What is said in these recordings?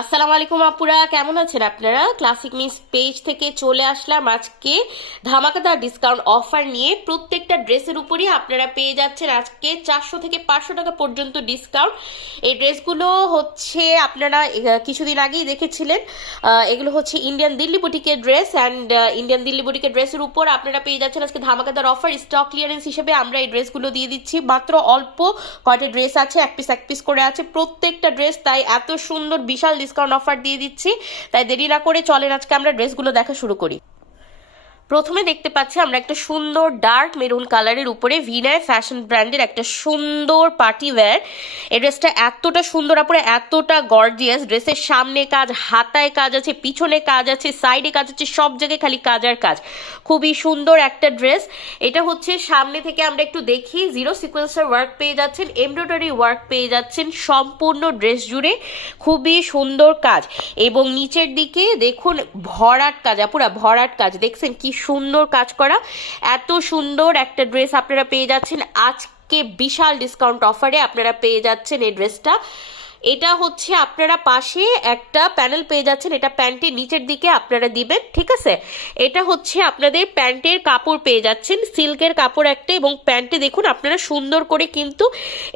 আসসালামু আলাইকুম আপুরা, কেমন আছেন আপনারা? ক্লাসিক মিস পেজ থেকে চলে আসলাম আজকে ধামাকাদার ডিসকাউন্ট অফার নিয়ে। প্রত্যেকটা ড্রেসের উপরই আপনারা পেয়ে যাচ্ছেন আজকে 400 থেকে 500 টাকা পর্যন্ত ডিসকাউন্ট। এই ড্রেসগুলো হচ্ছে আপনারা কিছুদিন আগেই দেখেছিলেন। এগুলো হচ্ছে ইন্ডিয়ান দিল্লি বুটিকের ড্রেস অ্যান্ড ইন্ডিয়ান দিল্লি বুটিকের ড্রেসের উপর আপনারা পেয়ে যাচ্ছেন আজকে ধামাকাদার অফার। স্টক ক্লিয়ারেন্স হিসেবে আমরা এই ড্রেসগুলো দিয়ে দিচ্ছি। মাত্র অল্প কয়টা ড্রেস আছে, এক পিস করে আছে প্রত্যেকটা ড্রেস, তাই এত সুন্দর বিশাল ডিসকাউন্ট অফার দিয়ে দিচ্ছি। তাই দেরি না করে চলেন আজকে আমরা ড্রেসগুলো দেখা শুরু করি। প্রথমে দেখতে পাচ্ছি আমরা একটা সুন্দর ডার্ক মেরুন কালারের উপরে ভিনায় ফ্যাশন ব্র্যান্ডের একটা সুন্দর পার্টি ওয়্যার। এই ড্রেসটা এতটা সুন্দর আপুরে, এতটা গর্জিয়াস। ড্রেসের সামনে কাজ, হাতায় কাজ আছে, পিছনে কাজ আছে, সাইডে কাজ আছে, সব জায়গায় খালি কাজ আর কাজ। খুবই সুন্দর একটা ড্রেস। এটা হচ্ছে সামনে থেকে আমরা একটু দেখি, জিরো সিকোয়েন্সের ওয়ার্ক পেয়ে যাচ্ছেন, এমব্রয়ডারি ওয়ার্ক পেয়ে যাচ্ছেন সম্পূর্ণ ড্রেস জুড়ে। খুবই সুন্দর কাজ এবং নিচের দিকে দেখুন ভরাট কাজ আপুরা, ভরাট কাজ। দেখছেন কি সুন্দর কাজ করা। এত সুন্দর একটা ড্রেস আপনারা পেয়ে যাচ্ছেন আজকে বিশাল ডিসকাউন্ট অফারে। আপনারা পেয়ে যাচ্ছেন এই ড্রেসটা। এটা হচ্ছে আপনারা পাশে একটা প্যানেল পেয়ে যাচ্ছেন, এটা প্যান্টের নিচের দিকে আপনারা দিবেন, ঠিক আছে। এটা হচ্ছে আপনাদের প্যান্টের কাপড় পেয়ে যাচ্ছেন, সিল্কের কাপড় একটা, এবং প্যান্টে দেখুন আপনারা সুন্দর করে কিন্তু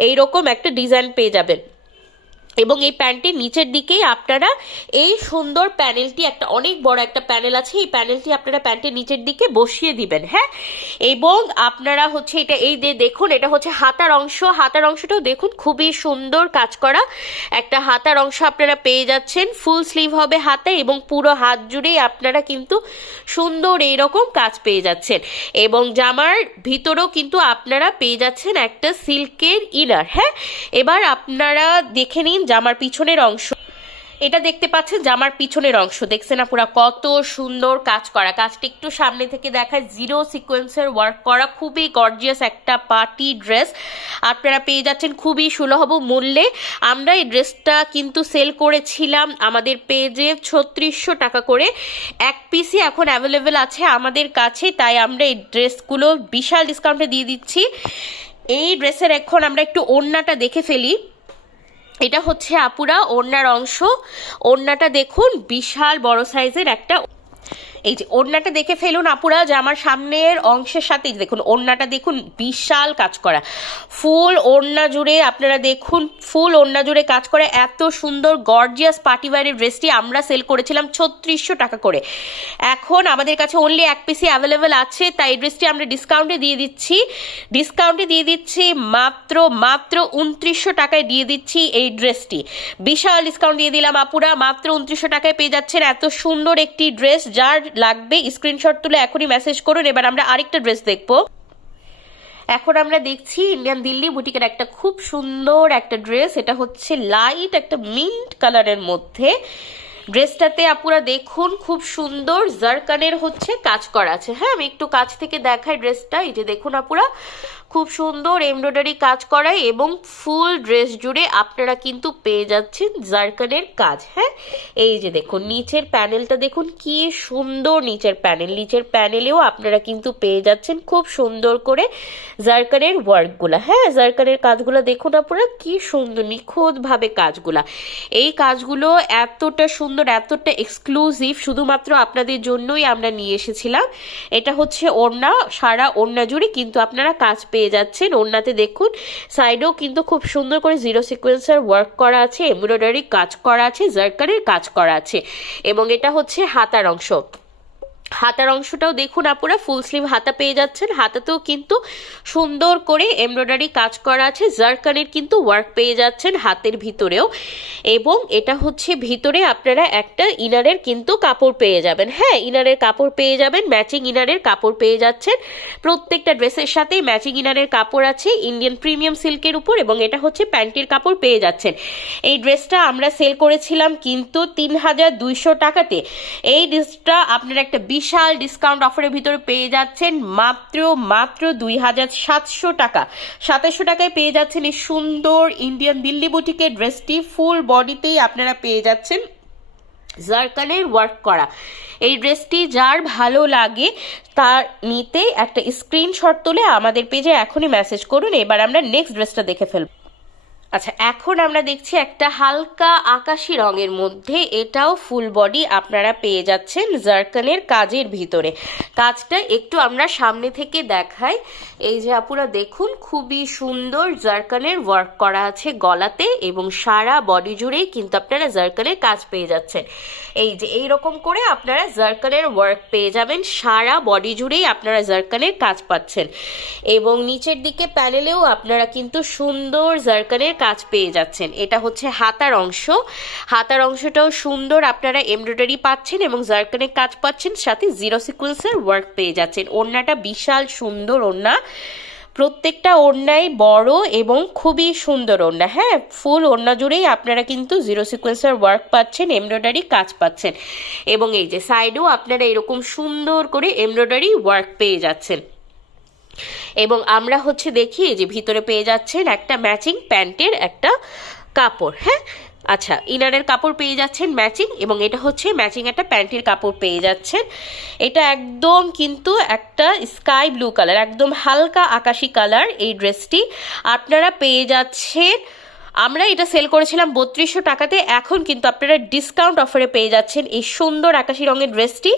এইরকম একটা ডিজাইন পেয়ে যাবেন। এবং এই প্যান্টের নিচের দিকেই আপনারা এই সুন্দর প্যানেলটি, একটা অনেক বড় একটা প্যানেল আছে, এই প্যানেলটি আপনারা প্যান্টের নিচের দিকে বসিয়ে দিবেন। হ্যাঁ, এবং আপনারা হচ্ছে এটা এই যে দেখুন, এটা হচ্ছে হাতার অংশ। হাতার অংশটাও দেখুন খুবই সুন্দর কাজ করা একটা হাতার অংশ আপনারা পেয়ে যাচ্ছেন। ফুল স্লিভ হবে হাতে এবং পুরো হাত জুড়েই আপনারা কিন্তু সুন্দর এইরকম কাজ পেয়ে যাচ্ছেন। এবং জামার ভিতরেও কিন্তু আপনারা পেয়ে যাচ্ছেন একটা সিল্কের ইনার। হ্যাঁ, এবার আপনারা দেখে নিন জামার পিছনের অংশ। এটা দেখতে পাচ্ছেন জামার পিছনের অংশ, দেখছেন না পুরো কত সুন্দর কাজ করা। কাজটা একটু সামনে থেকে দেখায়, জিরো সিকোয়েন্সের ওয়ার্ক করা, খুবই গর্জিয়াস একটা পার্টি ড্রেস আপনারা পেয়ে যাচ্ছেন খুবই সুলভ মূল্যে। আমরা এই ড্রেসটা কিন্তু সেল করেছিলাম আমাদের পেজে 3600 টাকা করে। এক পিসই এখন অ্যাভেলেবেল আছে আমাদের কাছে, তাই আমরা এই ড্রেসগুলো বিশাল ডিসকাউন্টে দিয়ে দিচ্ছি। এই ড্রেসের এখন আমরা একটু ওড়নাটা দেখে ফেলি। এটা হচ্ছে আপুরা ওড়নার অংশ। ওড়নাটা দেখুন বিশাল বড় সাইজের একটা, এই যে ওড়নাটা দেখে ফেলুন আপুরা, যে আমার সামনের অংশের সাথে দেখুন ওড়নাটা দেখুন বিশাল কাজ করা। ফুল ওড়না জুড়ে আপনারা দেখুন, ফুল ওড়না জুড়ে কাজ করে এত সুন্দর গর্জিয়াস পার্টিওয়ারের ড্রেসটি আমরা সেল করেছিলাম 3600 টাকা করে। এখন আমাদের কাছে অনলি এক পিসই অ্যাভেলেবেল আছে, তাই এই ড্রেসটি আমরা ডিসকাউন্টে দিয়ে দিচ্ছি মাত্র 2900 টাকায় দিয়ে দিচ্ছি এই ড্রেসটি। বিশাল ডিসকাউন্ট দিয়ে দিলাম আপুরা, মাত্র 2900 টাকায় পেয়ে যাচ্ছেন এত সুন্দর একটি ড্রেস। যার লাগবে স্ক্রিনশট তুলে এখনই মেসেজ করুন। এবার আমরা আরেকটা ড্রেস দেখবো। এখন আমরা দেখছি ইন্ডিয়ান দিল্লি বুটিকের একটা খুব সুন্দর একটা ড্রেস। এটা হচ্ছে লাইট একটা মিন্ট কালারের মধ্যে। ড্রেসটাতে আপুরা দেখুন খুব সুন্দর জারকানের হচ্ছে কাজ করা আছে। হ্যাঁ, আমি একটু কাছ থেকে দেখাই ড্রেসটা। এই যে দেখুন আপুরা খুব সুন্দর এমব্রয়ডারি কাজ করা এবং ফুল ড্রেস জুড়ে আপনারা কিন্তু পেয়ে যাচ্ছেন জারকানের কাজ। হ্যাঁ, এই যে দেখুন নিচের প্যানেলটা দেখুন কি সুন্দর, নিচের প্যানেলেও আপনারা কিন্তু পেয়ে যাচ্ছেন খুব সুন্দর করে জারকানের ওয়ার্কগুলা। হ্যাঁ, জারকানের কাজগুলো দেখুন আপনারা কি সুন্দর নিখুঁতভাবে কাজগুলা। এই কাজগুলো এতটা সুন্দর, এতটা এক্সক্লুসিভ, শুধুমাত্র আপনাদের জন্যই আমরা নিয়ে এসেছিলাম। এটা হচ্ছে ওড়না, সারা ওড়না জুড়ে কিন্তু আপনারা কাজ পেয়ে যাচ্ছেন। ওড়নাতে দেখুন সাইডেও কিন্তু খুব সুন্দর করে জিরো সিকোয়েন্সের ওয়ার্ক করা আছে, এমব্রয়ডারি কাজ করা আছে, জারকানের কাজ করা আছে। এবং এটা হচ্ছে হাতার অংশ। হাতার অংশটাও দেখুন আপুরা ফুল স্লিভ হাতা পেয়ে যাচ্ছেন। হাতাতেও কিন্তু সুন্দর করে এমব্রয়ডারি কাজ করা আছে, জারকানের কিন্তু ওয়ার্ক পেয়ে যাচ্ছেন হাতের ভিতরেও। এবং এটা হচ্ছে ভিতরে আপনারা একটা ইনারের কিন্তু কাপড় পেয়ে যাবেন। হ্যাঁ, ইনারের কাপড় পেয়ে যাবেন, ম্যাচিং ইনারের কাপড় পেয়ে যাচ্ছেন। প্রত্যেকটা ড্রেসের সাথে ম্যাচিং ইনারের কাপড় আছে ইন্ডিয়ান প্রিমিয়াম সিল্কের উপর। এবং এটা হচ্ছে প্যান্টের কাপড় পেয়ে যাচ্ছেন। এই ড্রেসটা আমরা সেল করেছিলাম কিন্তু 3200 টাকাতে। এই ড্রেসটা আপনারা একটা বিশাল ডিসকাউন্ট অফারের ভিতরে পেয়ে যাচ্ছেন মাত্র 2700 টাকা। 2700 টাকায় পেয়ে যাচ্ছেন এই সুন্দর ইন্ডিয়ান দিল্লি বুটিকের ড্রেসটি। ফুল বডিতেই আপনারা পেয়ে যাচ্ছেন জারকানের ওয়ার্ক করা। এই ড্রেসটি যার ভালো লাগে তার নিতে একটা স্ক্রিনশট তুলে আমাদের পেজে এখনই মেসেজ করুন। এবার আমরা নেক্সট ড্রেসটা দেখে ফেলব। আচ্ছা, এখন আমরা দেখছি একটা হালকা আকাশি রঙের মধ্যে, এটাও ফুল বডি আপনারা পেয়ে যাচ্ছেন জারকানের কাজের ভিতরে। কাজটা একটু আমরা সামনে থেকে দেখাই। এই যে আপুরা দেখুন, খুবই সুন্দর জারকানের ওয়ার্ক করা আছে গলাতে, এবং সারা বডি জুড়েই কিন্তু আপনারা জারকানের কাজ পেয়ে যাচ্ছেন। এই যে এইরকম করে আপনারা জারকানের ওয়ার্ক পেয়ে যাবেন, সারা বডি জুড়েই আপনারা জারকানের কাজ পাচ্ছেন। এবং নিচের দিকে প্যানেলেও আপনারা কিন্তু সুন্দর জারকানের কাজ পেয়ে যাচ্ছেন। এটা হচ্ছে হাতার অংশ, হাতার অংশটাও সুন্দর আপনারা এমব্রয়ডারি পাচ্ছেন এবং জারকানের কাজ পাচ্ছেন, সাথে জিরো সিকোয়েন্সের ওয়ার্ক পেয়ে যাচ্ছেন। ওড়নাটা বিশাল সুন্দর ওড়না, প্রত্যেকটা ওড়নাই বড় এবং খুবই সুন্দর ওড়না। হ্যাঁ, ফুল ওড়না জুড়েই আপনারা কিন্তু জিরো সিকোয়েন্সের ওয়ার্ক পাচ্ছেন, এমব্রয়ডারি কাজ পাচ্ছেন, এবং এই যে সাইডেও আপনারা এরকম সুন্দর করে এমব্রয়ডারি ওয়ার্ক পেয়ে যাচ্ছেন। এবং আমরা হচ্ছে দেখি যে ভিতরে পেয়ে যাচ্ছেন একটা ম্যাচিং প্যান্টের একটা কাপড়। হ্যাঁ, আচ্ছা, ইনারের কাপড় পেয়ে যাচ্ছেন ম্যাচিং, এবং এটা হচ্ছে ম্যাচিং একটা প্যান্টের কাপড় পেয়ে যাচ্ছেন। এটা একদম কিন্তু একটা স্কাই ব্লু কালার, একদম হালকা আকাশি কালার। এই ড্রেসটি আপনারা পেয়ে যাচ্ছেন, আমরা এটা সেল করেছিলাম 3200 টাকাতে, এখন কিন্তু আপনারা ডিসকাউন্ট অফারে পেয়ে যাচ্ছেন এই সুন্দর আকাশি রঙের ড্রেসটি।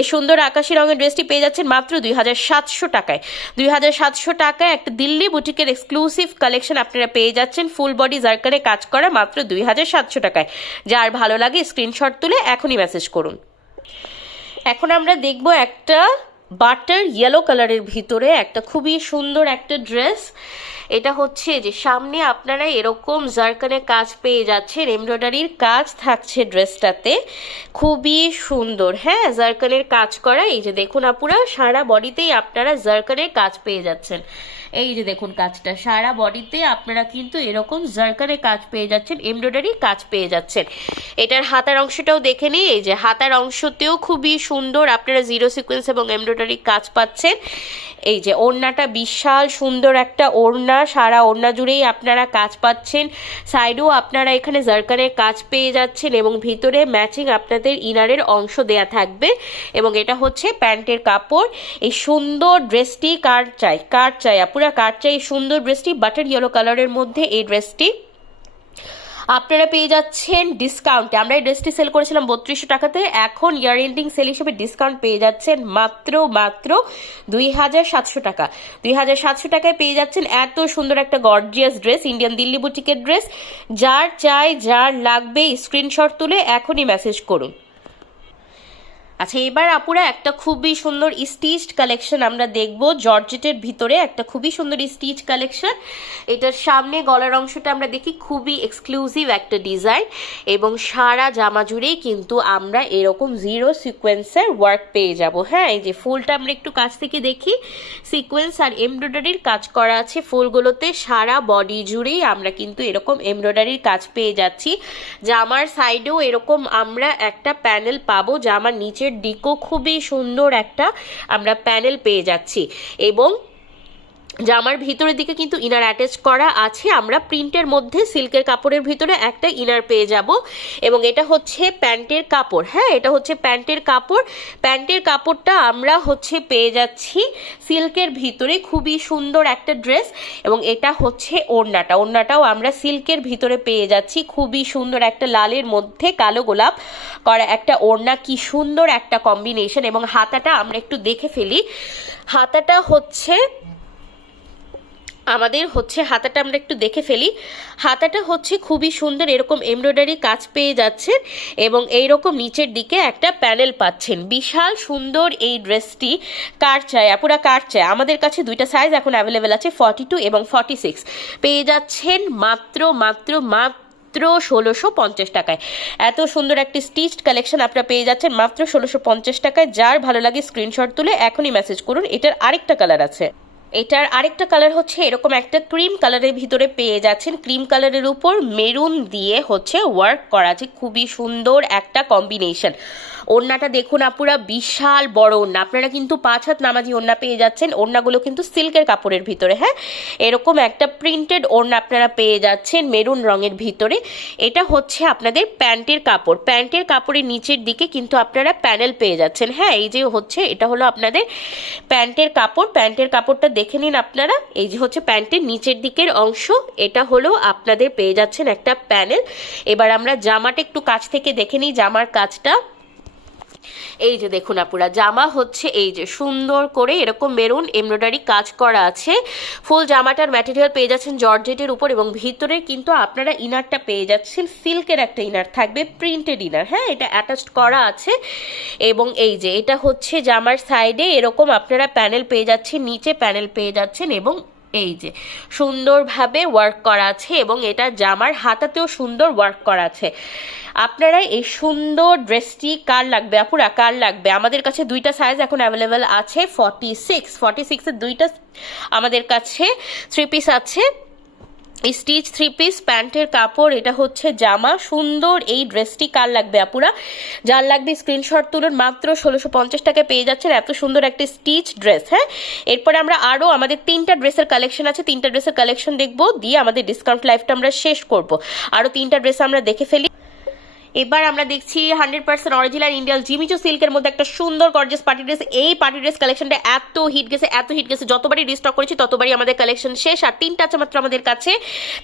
এই সুন্দর আকাশি রঙের ড্রেসটি পেয়ে যাচ্ছেন মাত্র 2700 টাকায়। 2700 টাকায় একটা দিল্লি বুটিকের এক্সক্লুসিভ কালেকশন আপনারা পেয়ে যাচ্ছেন, ফুল বডি জারকানে কাজ করা, মাত্র 2700 টাকায়। যার ভালো লাগে স্ক্রিনশট তুলে এখনই মেসেজ করুন। এখন আমরা দেখব একটা বাটার ইয়েলো কালারের ভিতরে একটা খুবই সুন্দর একটা ড্রেস। এটা হচ্ছে যে সামনে আপনারা এরকম জারকানের কাজ পেয়ে যাচ্ছেন, এমব্রয়ডারির কাজ থাকছে ড্রেসটাতে, খুবই সুন্দর। হ্যাঁ, জারকানের কাজ করা। এই যে দেখুন আপুরা, সারা বডিতেই আপনারা জারকানের কাজ পেয়ে যাচ্ছেন। এই যে দেখুন কাজটা, সারা বডিতে আপনারা কিন্তু এরকম জারকানের কাজ পেয়ে যাচ্ছেন, এমব্রয়ডারি কাজ পেয়ে যাচ্ছেন। এটার হাতার অংশটাও দেখে নিই। এই যে হাতার অংশতেও খুবই সুন্দর আপনারা জিরো সিকোয়েন্স এবং এমব্রয়ডারি কাজ পাচ্ছেন। এই যে ওড়নাটা বিশাল সুন্দর একটা ওড়না, সারা ওড়না জুড়েই আপনারা কাজ পাচ্ছেন। সাইডেও আপনারা এখানে জারকানের কাজ পেয়ে যাচ্ছেন, এবং ভিতরে ম্যাচিং আপনাদের ইনারের অংশ দেয়া থাকবে, এবং এটা হচ্ছে প্যান্টের কাপড়। এই সুন্দর ড্রেসটি কার চাই, কার চাই আপুরা, কার চাই এই সুন্দর ড্রেসটি, বাটার ইয়েলো কালারের মধ্যে এই ড্রেসটি আপনারা পেয়ে যাচ্ছেন ডিসকাউন্টে। আমরা এই ড্রেসটি সেল করেছিলাম 3200 টাকাতে, এখন ইয়ার এন্ডিং সেল হিসেবে ডিসকাউন্ট পেয়ে যাচ্ছেন মাত্র 2700 টাকা। 2700 টাকায় পেয়ে যাচ্ছেন এত সুন্দর একটা গর্জিয়াস ড্রেস, ইন্ডিয়ান দিল্লি বুটিকের ড্রেস। যার চাই, যার লাগবে স্ক্রিনশট তুলে এখনই মেসেজ করুন। আচ্ছা, এবার আপুরা একটা খুবই সুন্দর স্টিচড কালেকশন আমরা দেখব, জর্জেটের ভিতরে একটা খুবই সুন্দর স্টিচ কালেকশন। এটার সামনে গলার অংশটা আমরা দেখি, খুবই এক্সক্লুসিভ একটা ডিজাইন, এবং সারা জামা জুড়েই কিন্তু আমরা এরকম জিরো সিকোয়েন্সের ওয়ার্ক পেয়ে যাব। হ্যাঁ, এই যে ফুলটা আমরা একটু কাছ থেকে দেখি, সিকোয়েন্স আর এমব্রয়ডারির কাজ করা আছে ফুলগুলোতে, সারা বডি জুড়েই আমরা কিন্তু এরকম এমব্রয়ডারির কাজ পেয়ে যাচ্ছি। জামার সাইডেও এরকম আমরা একটা প্যানেল পাবো, জামার নিচের দিকও খুবই সুন্দর একটা আমরা প্যানেল পেয়ে যাচ্ছি, এবং জামার ভিতরের দিকে কিন্তু ইনার অ্যাটাচ করা আছে। আমরা প্রিন্টের মধ্যে সিল্কের কাপড়ের ভিতরে একটা ইনার পেয়ে যাব, এবং এটা হচ্ছে প্যান্টের কাপড়। হ্যাঁ, এটা হচ্ছে প্যান্টের কাপড়। প্যান্টের কাপড়টা আমরা হচ্ছে পেয়ে যাচ্ছি সিল্কের ভিতরে, খুবই সুন্দর একটা ড্রেস। এবং এটা হচ্ছে ওড়নাটা, ওড়নাটাও আমরা সিল্কের ভিতরে পেয়ে যাচ্ছি, খুবই সুন্দর একটা লালের মধ্যে কালো গোলাপ করা একটা ওড়না, কি সুন্দর একটা কম্বিনেশন। এবং হাতাটা আমরা একটু দেখে ফেলি, হাতাটা হচ্ছে আমরা একটু দেখে ফেলি। হাতাটা হচ্ছে খুবই সুন্দর, এরকম এমব্রয়ডারি কাজ পেয়ে যাচ্ছেন, এবং এইরকম নিচের দিকে একটা প্যানেল পাচ্ছেন। বিশাল সুন্দর এই ড্রেসটি। কার চাই আপুরা, কার চাই? আমাদের কাছে দুইটা সাইজ এখন অ্যাভেলেবেল আছে, 42 এবং 46। পেয়ে যাচ্ছেন মাত্র 1650 টাকায়। এত সুন্দর একটি স্টিচড কালেকশন আপনারা পেয়ে যাচ্ছেন মাত্র 1650 টাকায়। যার ভালো লাগে স্ক্রিনশট তুলে এখনই মেসেজ করুন। এটার আরেকটা কালার আছে, এটার আরেকটা কালার হচ্ছে এরকম একটা ক্রিম কালারের ভিতরে পেয়ে যাচ্ছেন, ক্রিম কালারের উপর মেরুন দিয়ে হচ্ছে ওয়ার্ক করা আছে, খুবই সুন্দর একটা কম্বিনেশন। ওড়নাটা দেখুন আপুরা, বিশাল বড় ওড়না, আপনারা কিন্তু 5 হাত নামাজি ওড়না পেয়ে যাচ্ছেন। ওড়নাগুলো কিন্তু সিল্কের কাপড়ের ভিতরে। হ্যাঁ, এরকম একটা প্রিন্টেড ওড়না আপনারা পেয়ে যাচ্ছেন মেরুন রঙের ভিতরে। এটা হচ্ছে আপনাদের প্যান্টের কাপড়, প্যান্টের কাপড়ের নিচের দিকে কিন্তু আপনারা প্যানেল পেয়ে যাচ্ছেন। হ্যাঁ, এই যে হচ্ছে এটা হলো আপনাদের প্যান্টের কাপড়। প্যান্টের কাপড়টা দেখে নিন আপনারা, এই যে হচ্ছে প্যান্টের নিচের দিকের অংশ, এটা হলো আপনাদের পেয়ে যাচ্ছেন একটা প্যানেল। এবার আমরা জামাটা একটু কাছ থেকে দেখে নিই, জামার কাজটা। এই যে দেখুন আপুরা, জামা হচ্ছে এই যে সুন্দর করে এরকম মেরুন এমব্রয়ডারি কাজ করা আছে। ফুল জামাটার ম্যাটেরিয়াল পেয়ে যাচ্ছেন জর্জেটের উপর, এবং ভিতরে কিন্তু আপনারা ইনারটা পেয়ে যাচ্ছেন সিল্কের একটা ইনার থাকবে, প্রিন্টেড ইনার। হ্যাঁ, এটা অ্যাটাচড করা আছে। এবং এই যে এটা হচ্ছে জামার সাইডে এরকম আপনারা প্যানেল পেয়ে যাচ্ছেন, নিচে প্যানেল পেয়ে যাচ্ছেন, এবং এই যে সুন্দরভাবে ওয়ার্ক করা আছে, এবং এটা জামার হাতাতেও সুন্দর ওয়ার্ক করা আছে। আপনারা এই সুন্দর ড্রেসটি কার লাগবে আপুরা, কার লাগবে? আমাদের কাছে দুইটা সাইজ এখন অ্যাভেলেবেল আছে, 46-এর দুইটা আমাদের কাছে 3 পিস আছে, স্টিচ 3 পিস প্যান্টের কাপড়। এটা হচ্ছে জামা, সুন্দর এই ড্রেসটি কার লাগবে আপুরা? যার লাগবে স্ক্রিনশট তুলুন, মাত্র 1650 টাকায় পেয়ে যাচ্ছেন এত সুন্দর একটা স্টিচ ড্রেস। হ্যাঁ, এরপরে আমরা আরও আমাদের 3টা ড্রেসের কালেকশন আছে, 3টা ড্রেসের কালেকশন দেখবো, দিয়ে আমাদের ডিসকাউন্ট লাইফটা আমরা শেষ করব। আরও 3টা ড্রেস আমরা দেখে ফেলি। এবার আমরা দেখছি 100% অরিজিনাল ইন্ডিয়ান জিমিচু সিল্কের মধ্যে একটা সুন্দর গর্জিয়াস পার্টি ড্রেস। এই পার্টি ড্রেস কালেকশনটা এত হিট গেছে, যতবারই রিস্টক করেছি ততবারই আমাদের কালেকশন শেষ, আর 3টা আছে মাত্র আমাদের কাছে,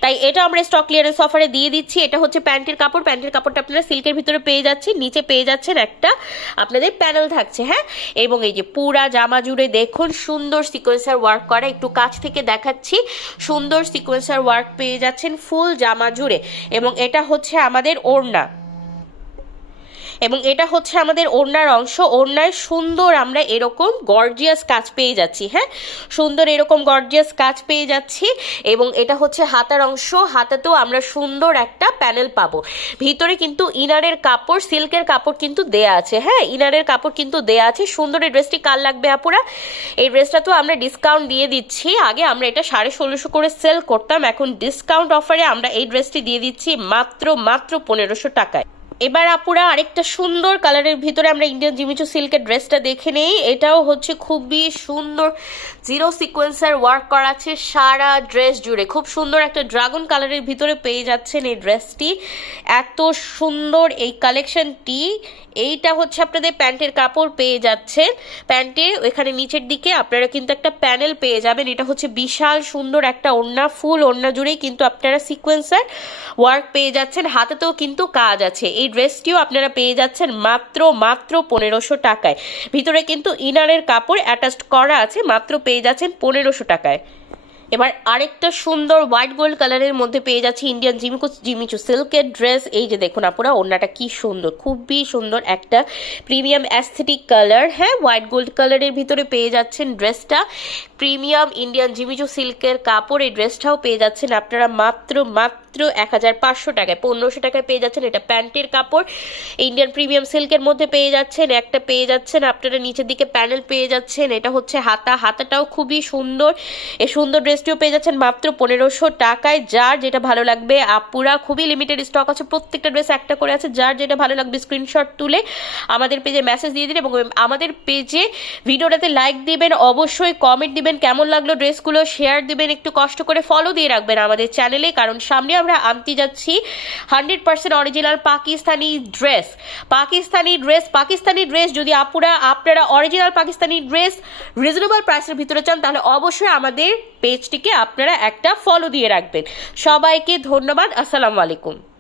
তাই এটা আমরা স্টক ক্লিয়ারেন্স অফারে দিয়ে দিচ্ছি। এটা হচ্ছে প্যান্টের কাপড়, প্যান্টের কাপড়টা আপনারা সিল্কের ভিতরে পেয়ে যাচ্ছেন, নিচে পেয়ে যাচ্ছেন একটা আপনাদের প্যানেল থাকছে। হ্যাঁ, এবং এই যে পুরা জামা জুড়ে দেখুন সুন্দর সিকোয়েন্সার ওয়ার্ক করা, একটু কাছ থেকে দেখাচ্ছি, সুন্দর সিকোয়েন্সার ওয়ার্ক পেয়ে যাচ্ছেন ফুল জামা জুড়ে। এবং এটা হচ্ছে আমাদের ওড়না, এবং এটা হচ্ছে আমাদের ওড়নার অংশ। ওড়নায় সুন্দর আমরা এরকম গর্জিয়াস কাজ পেয়ে যাচ্ছি। হ্যাঁ, সুন্দর এরকম গর্জিয়াস কাজ পেয়ে যাচ্ছি। এবং এটা হচ্ছে হাতার অংশ, হাতাতেও আমরা সুন্দর একটা প্যানেল পাবো। ভিতরে কিন্তু ইনারের কাপড়, সিল্কের কাপড় কিন্তু দেয়া আছে। হ্যাঁ, ইনারের কাপড় কিন্তু দেয়া আছে। সুন্দর এই ড্রেসটি কার লাগবে আপুরা? এই ড্রেসটা তো আমরা ডিসকাউন্ট দিয়ে দিচ্ছি, আগে আমরা এটা 1650 করে সেল করতাম, এখন ডিসকাউন্ট অফারে আমরা এই ড্রেসটি দিয়ে দিচ্ছি মাত্র 1500 টাকায়। এবার আপুরা আরেকটা সুন্দর কালারের ভিতরে আমরা ইন্ডিয়ান জিমিচু সিল্কের ড্রেসটা দেখে নেই। এটাও হচ্ছে খুবই সুন্দর, 0 সিকোয়েন্সার ওয়ার্ক করা আছে সারা ড্রেস জুড়ে, খুব সুন্দর একটা ড্রাগন কালারের ভিতরে পেয়ে যাচ্ছেন এই ড্রেসটি। এত সুন্দর এই কালেকশনটি। এইটা হচ্ছে আপনাদের প্যান্টের কাপড় পেয়ে যাচ্ছেন, প্যান্টে এখানে নিচের দিকে আপনারা কিন্তু একটা প্যানেল পেয়ে যাবেন। এটা হচ্ছে বিশাল সুন্দর একটা ওড়না, ফুল ওড়না জুড়েই কিন্তু আপনারা সিকোয়েন্সার ওয়ার্ক পেয়ে যাচ্ছেন, হাতেতেও কিন্তু কাজ আছে। এই ড্রেসটিও আপনারা পেয়ে যাচ্ছেন মাত্র 1500 টাকায়। ভিতরে কিন্তু ইনারের কাপড় অ্যাটাচড করা আছে, মাত্র পেয়ে যাচ্ছেন 1500 টাকায়। এবার আরেকটা সুন্দর হোয়াইট গোল্ড কালারের মধ্যে পেয়ে যাচ্ছি ইন্ডিয়ান জিমিচু সিল্কের ড্রেস। এই যে দেখুন আপুরা, ওড়নাটা কি সুন্দর, খুবই সুন্দর একটা প্রিমিয়াম অ্যাস্থেটিক কালার। হ্যাঁ, হোয়াইট গোল্ড কালারের ভিতরে পেয়ে যাচ্ছেন ড্রেসটা, প্রিমিয়াম ইন্ডিয়ান জিমিচু সিল্কের কাপড়। এই ড্রেসটাও পেয়ে যাচ্ছেন আপনারা মাত্র 1500 টাকায়, 1500 টাকায় পেয়ে যাচ্ছেন। এটা প্যান্টের কাপড়, ইন্ডিয়ান প্রিমিয়াম সিল্কের মধ্যে পেয়ে যাচ্ছেন। একটা পেয়ে যাচ্ছেন আপনারা নিচের দিকে প্যানেল পেয়ে যাচ্ছেন। এটা হচ্ছে হাতা, হাতাটাও খুবই সুন্দর। এই সুন্দর ড্রেসটিও পেয়ে যাচ্ছেন মাত্র 1500 টাকায়। যার যেটা ভালো লাগবে আপুরা, খুবই লিমিটেড স্টক আছে, প্রত্যেকটা ড্রেস একটা করে আছে। যার যেটা ভালো লাগবে স্ক্রিনশট তুলে আমাদের পেজে মেসেজ দিয়ে দিন, এবং আমাদের পেজে ভিডিওটাতে লাইক দিবেন, অবশ্যই কমেন্ট দিবেন কেমন লাগলো ড্রেসগুলো, শেয়ার দিবেন, একটু কষ্ট করে ফলো দিয়ে রাখবেন আমাদের চ্যানেলে, কারণ সামনে আমরা আনতে যাচ্ছি 100% original Pakistani dress. Pakistani dress যদি আপনারা অরিজিনাল পাকিস্তানি ড্রেস রিজনেবল প্রাইসের ভিতরে চান, তাহলে অবশ্যই আমাদের পেজটিকে আপনারা একটা ফলো দিয়ে রাখবেন। সবাইকে ধন্যবাদ, আসসালামু আলাইকুম।